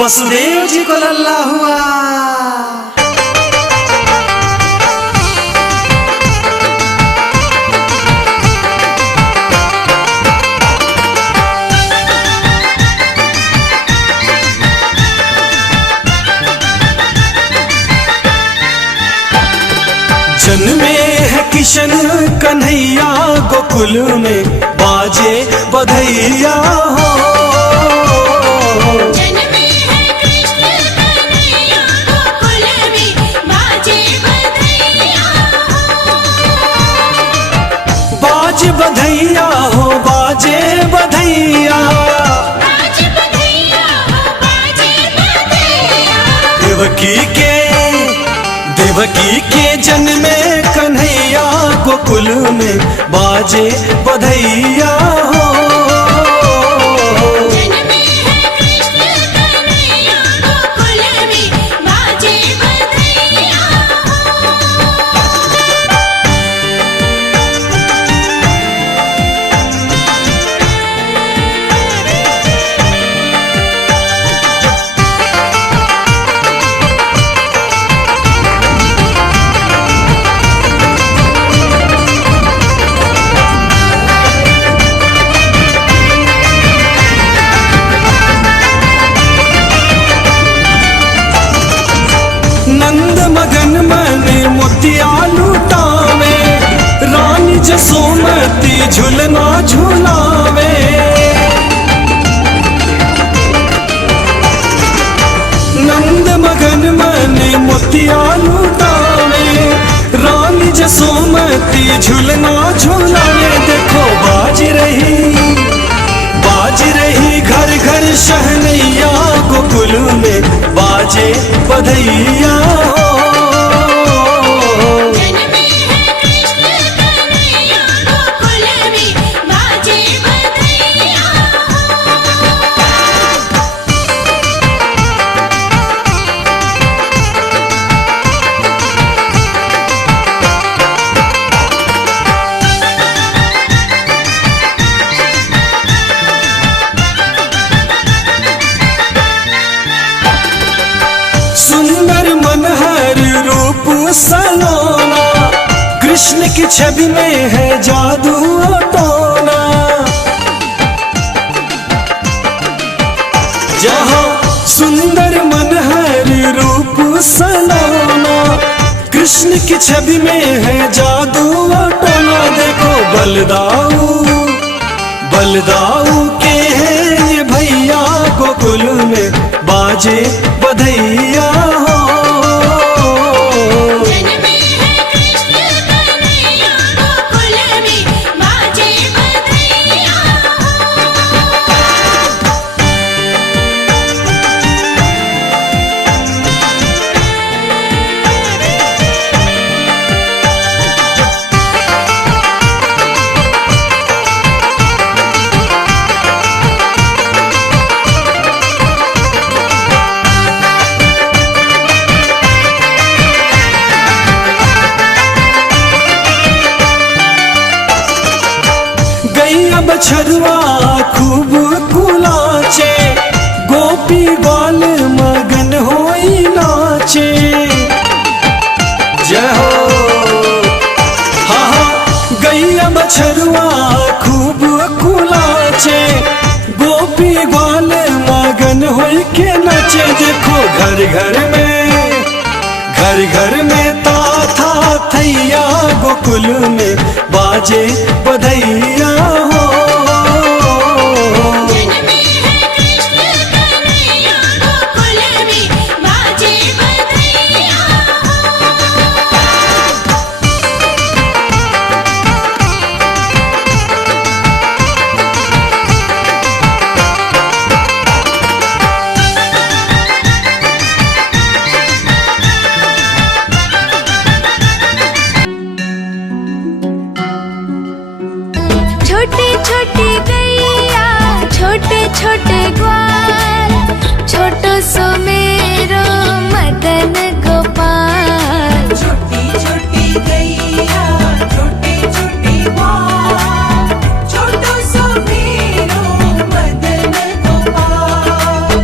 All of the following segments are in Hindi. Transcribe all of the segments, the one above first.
वसुदेव जी को लल्ला हुआ। जन्मे है किशन कन्हैया गोकुल में बाजे बधैया हो। जन्मे है कृष्ण कन्हैया गोकुल में बाजे बधैया हो। बाजे बधैया हो, बाजे बधैया, बाजे बधैया हो, बाजे बधैया। देवकी के जन्मे कन्हैया गोकुल में बाजे बधैया हो। जन्मे है कृष्ण कन्हैया गोकुल में बाजे बधैया नंद मगन मन मोतिया लुटावे, रानी जसोमती झुलना झुलावे। नंद मगन मन मोतिया लुटावे, रानी जसोमती झुलना झुलावे। देखो बाज रही घर घर शहनैया गोकुल में बाजे बधैया हो। जन्मे है कृष्ण कन्हैया गोकुल में बाजे बधैया सुंदर मनहर रूप सलोना, कृष्ण की छवि में है जादू टोना। जहाँ सुंदर मनहर रूप सलोना, कृष्ण की छवि में है जादू टोना। देखो बलदाऊ के हैं ये भैया गोकुल में बाजे बधैया हो। जन्मे है कृष्ण कन्हैया गोकुल में बाजे बधैया गैया बछरुआ खूब कुलाचे, गोपी बाल मगन होई नाचे। जय हो, हाँ गैया बछरुआ खूब कुलाचे, गोपी बाल मगन होई के नाचे। देखो घर घर में ताथा थैया गोकुल में बाजे बधैया हो। जन्मे है कृष्ण कन्हैया गोकुल में बाजे बधैया छोटे छोटे गैया छोटे छोटे ग्वाल, छोटो सो मेरो मदन गोपाल। छोटी छोटी गैया छोटे छोटे ग्वाल, छोटो सो मेरो मदन गोपाल।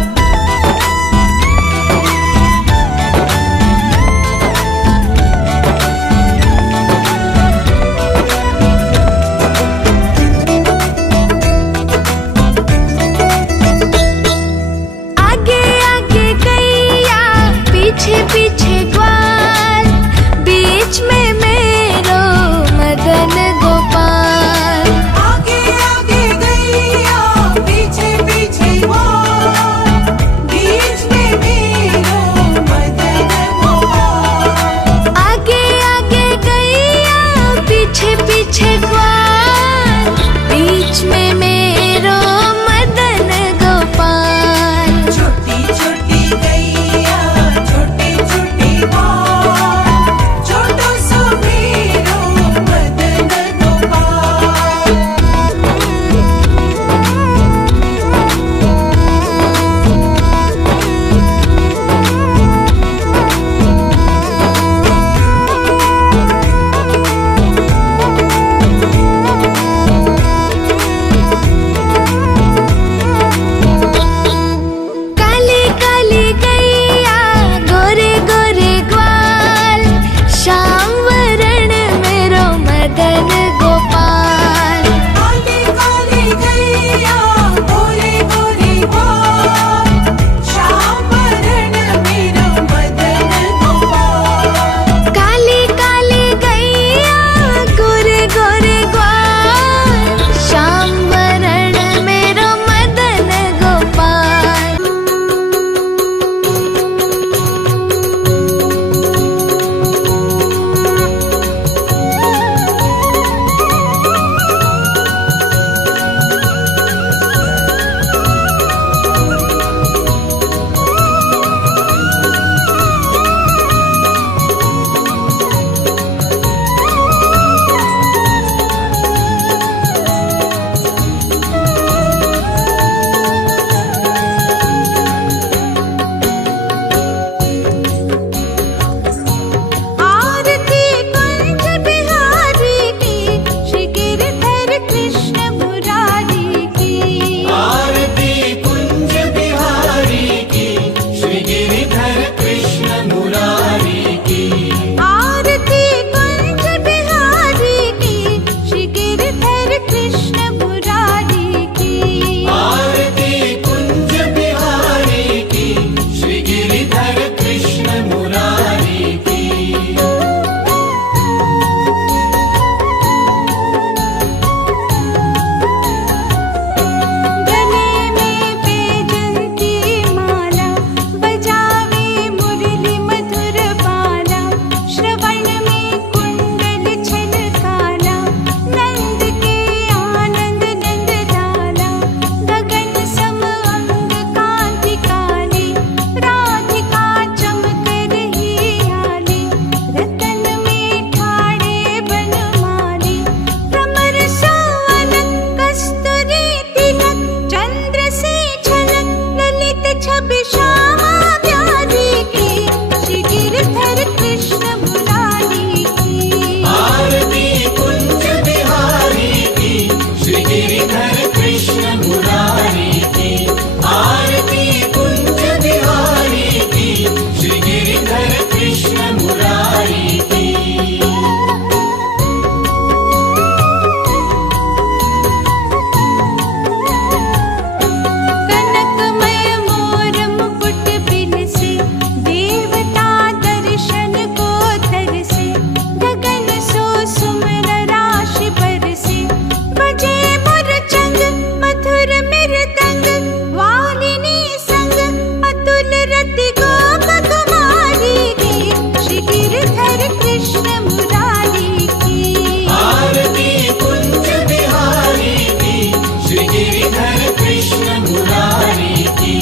कृष्ण मुरारी की,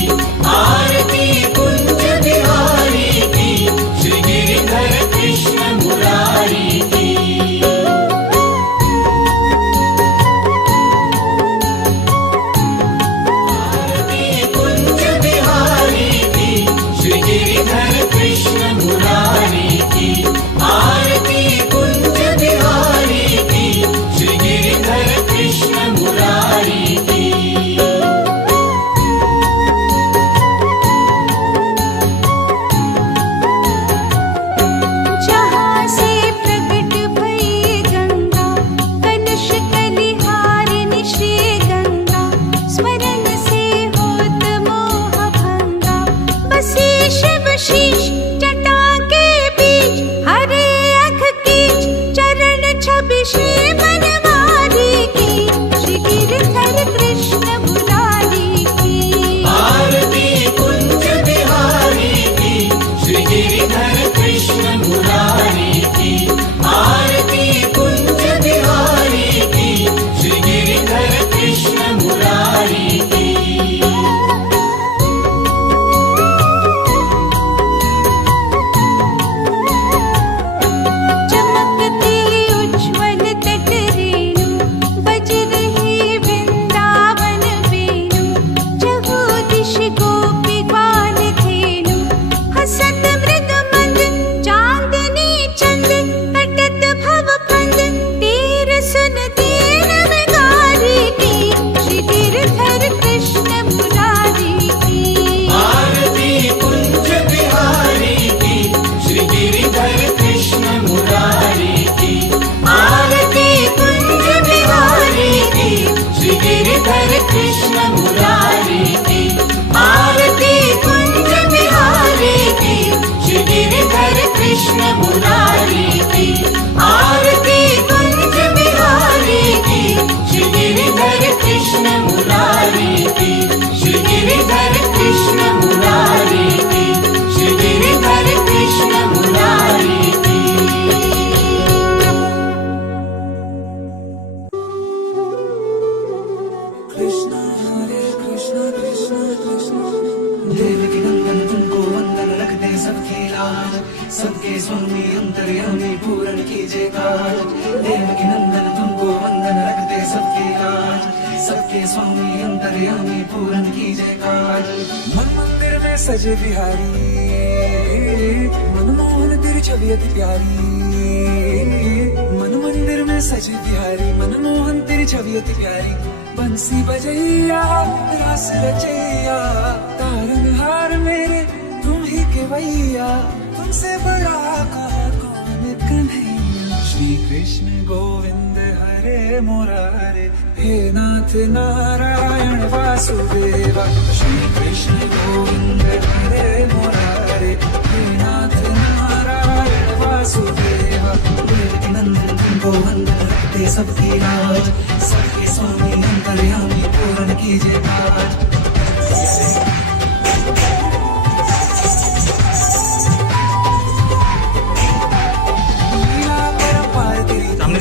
आरती कुंज बिहारी की, श्री गिरिधर कृष्ण मुरारी की। गिरिधर कृष्ण मुरारी की, आरती कुंज बिहारी की, श्री गिरिधर कृष्ण मुरारी की। जहाँ से प्रकट भई गंगा, कलुष कलिहारिणी श्री गंगा, स्मरण से होत मोह भंगा, बसी शिव शीश जटा के बीच, हरे अघ कीच चरण छवि श्री बनवारी की, श्री गिरिधर कृष्ण मुरारी की। आरती कुंज बिहारी की, श्री गिरिधर कृष्ण मुरारी की, आरती कुंज बिहारी की, श्री गिरिधर कृष्ण मुरारी की। चमकते उज्ज्वल तट रेणु, बज रही वृंदावन वेणु, जगो दिश गोपी गान धेनु, हसत मृग मंद चांदनी चंद, कटत भव फंद तीर सुन दीन बिगारी की, श्री गिरिधर कृष्ण मुरारी की। आरती कुंज बिहारी की, श्री गिरिधर कृष्ण मुरारी की, आरती कुंज बिहारी की, श्री गिरिधर कृष्ण मुरारी की, आरती कुंज बिहारी की, श्री गिरिधर कृष्ण मुरारी की, आरती कुंज बिहारी की, श्री गिरिधर कृष्ण मुरारी की, श्री गिरिधर कृष्ण मुरारी की, श्री गिरिधर कृष्ण मुरारी की। कृष्ण हरे कृष्ण कृष्ण कृष्ण, देवकी नंदन तुमको वंदन रखते सबकी लाज, सबके स्वामी अंतर्यामी पूर्ण कीजिए काज। देवकी नंदन तुमको वंदन रखते सबकी लाज, सबके स्वामी अंतर्यामी पूर्ण कीजिए काज। मन मंदिर में सजे बिहारी, मनमोहन तेरी छवि अति प्यारी। मन मंदिर में सजे बिहारी, मनमोहन तेरी छवि अति प्यारी। बंसी बजैया रास रचैया, तारनहार मेरे तुम ही के भैया, तुमसे बड़ा कौन कन्हैया। श्री कृष्ण गोविंद हरे मुरारे, हे नाथ नारायण वासुदेवा। श्री कृष्ण गोविंद हरे मुरारे, हे नाथ नारायण वासुदेवा। देवकी नंदन तुमको वंदन रखते सबकी लाज, सबके स्वामी अंतर्यामी पूर्ण कीजिए काज।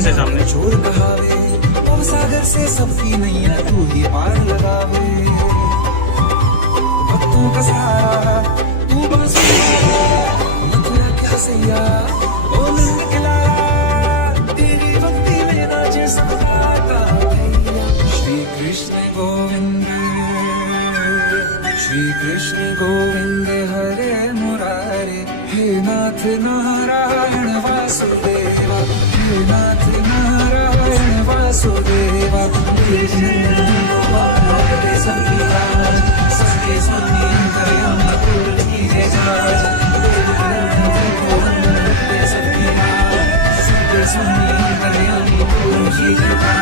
सामने छोड़ कहावे, अब सागर से सबकी नैया तू ही पार लगावे। भक्तों का सहारा तू बंसिया, मथुरा क्या सैया ओ नंद के लाला, तेरी भक्ति में नाचे सब गाता भैया। श्री कृष्ण गोविंद, श्री कृष्ण गोविंद हरे मुरारे, हे नाथ नारायण वासुदेवा, हे नाथ नारायण वासुदेवा। सबकी लाज, सबके स्वामी अंतर्यामी पूर्ण कीजिए काज। सबके स्वामी अंतर्यामी पूर्ण कीजिए काज।